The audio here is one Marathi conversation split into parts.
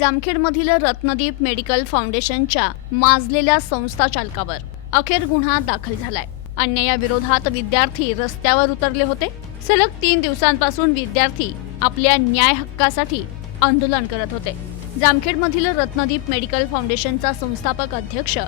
जामखेडमधील रत्नदीप मेडिकल फाउंडेशनच्या माजलेल्या संस्था चालकावर अखेर गुन्हा दाखल झालाय. अन्यायाविरोधात विद्यार्थी रस्त्यावर उतरले होते. सलग तीन दिवसांपासून विद्यार्थी आपल्या न्याय हक्कासाठी आंदोलन करत होते. जामखेडमधील रत्नदीप मेडिकल फाउंडेशनचा संस्थापक अध्यक्ष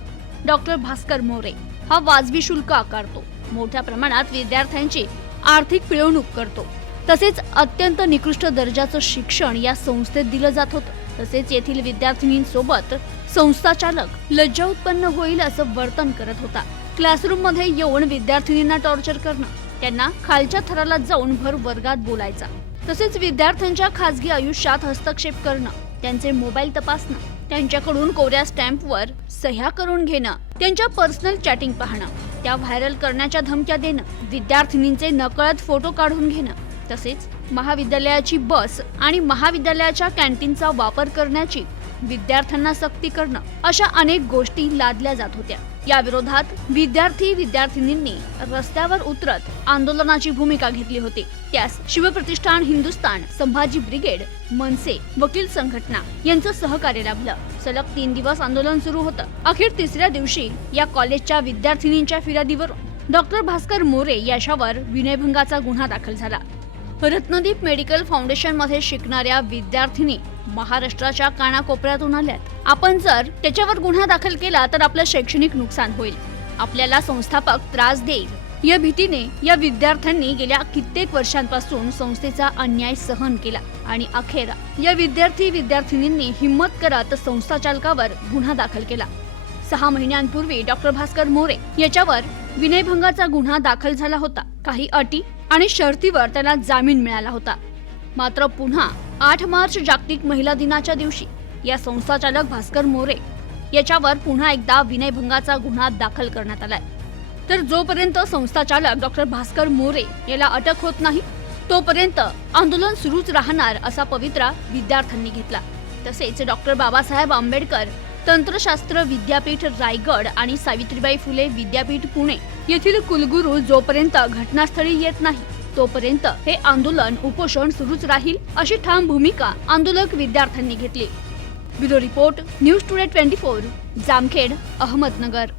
डॉक्टर भास्कर मोरे हा वाजवी शुल्क आकारतो. मोठ्या प्रमाणात विद्यार्थ्यांची आर्थिक पिळवणूक करतो. तसेच अत्यंत निकृष्ट दर्जाचं शिक्षण या संस्थेत दिलं जात होतं. तसेच येथील विद्यार्थिनींसोबत संस्था चालक लज्जा उत्पन्न होईल असं वर्तन करत होता. क्लासरूममध्ये येऊन विद्यार्थिनींना टॉर्चर करणं त्यांना खालच्या थराला जाऊन भर वर्गात बोलायचा. तसेच विद्यार्थ्यांच्या खासगी आयुष्यात हस्तक्षेप करणं त्यांचे मोबाईल तपासणं त्यांच्याकडून कोऱ्या स्टॅम्पवर सह्या करून घेणं त्यांच्या पर्सनल चॅटिंग पाहणं त्या व्हायरल करण्याच्या धमक्या देणं विद्यार्थिनींचे नकळत फोटो काढून घेणं तसेच महाविद्यालयाची बस आणि महाविद्यालयाच्या कॅन्टीनचा वापर करण्याची विद्यार्थ्यांना सक्ती करणं अशा अनेक गोष्टी लादल्या जात होत्या. या विरोधात विद्यार्थी विद्यार्थिनींनी रस्त्यावर उतरत आंदोलनाची भूमिका घेतली होती. त्यास शिवप्रतिष्ठान हिंदुस्थान संभाजी ब्रिगेड मनसे वकील संघटना यांचं सहकार्य लाभलं. सलग तीन दिवस आंदोलन सुरू होतं. अखेर तिसऱ्या दिवशी या कॉलेजच्या विद्यार्थिनींच्या फिर्यादीवरून डॉक्टर भास्कर मोरे याच्यावर विनयभंगाचा गुन्हा दाखल झाला. रत्नदीप मेडिकल फाउंडेशनमध्ये शिकणाऱ्या विद्यार्थिनी महाराष्ट्राच्या कानाकोपऱ्यातून आल्यात. आपण जर त्याच्यावर गुन्हा दाखल केला तर आपलं शैक्षणिक नुकसान होईल. आपल्याला संस्थापक त्रास देईल. या भीतीने या विद्यार्थ्यांनी गेल्या कित्येक वर्षांपासून संस्थेचा अन्याय सहन केला आणि अखेर या विद्यार्थी विद्यार्थिनींनी हिंमत करत संस्था चालकावर गुन्हा दाखल केला. सहा महिन्यांपूर्वी डॉक्टर भास्कर मोरे याच्यावर विनयभंगाचा गुन्हा दाखल झाला होता. काही अटी आणि शर्तीवर त्याला जामीन मिळाला होता. मात्र पुन्हा आठ मार्च जागतिक महिला दिनाच्या दिवशी या संस्थाचालक भास्कर मोरे याच्यावर पुन्हा एकदा विनयभंगाचा गुन्हा दाखल करण्यात आलाय. तर जोपर्यंत संस्थाचालक डॉक्टर भास्कर मोरे याला अटक होत नाही तोपर्यंत आंदोलन सुरूच राहणार असा पवित्रा विद्यार्थ्यांनी घेतला. तसेच डॉक्टर बाबासाहेब आंबेडकर तंत्रशास्त्र विद्यापीठ रायगड आणि सावित्रीबाई फुले विद्यापीठ पुणे येथील कुलगुरू जोपर्यंत घटनास्थळी येत नाही तोपर्यंत हे आंदोलन उपोषण सुरूच राहील अशी ठाम भूमिका आंदोलक विद्यार्थ्यांनी घेतली. Bureau report news today twenty four Jamkhed Ahmednagar.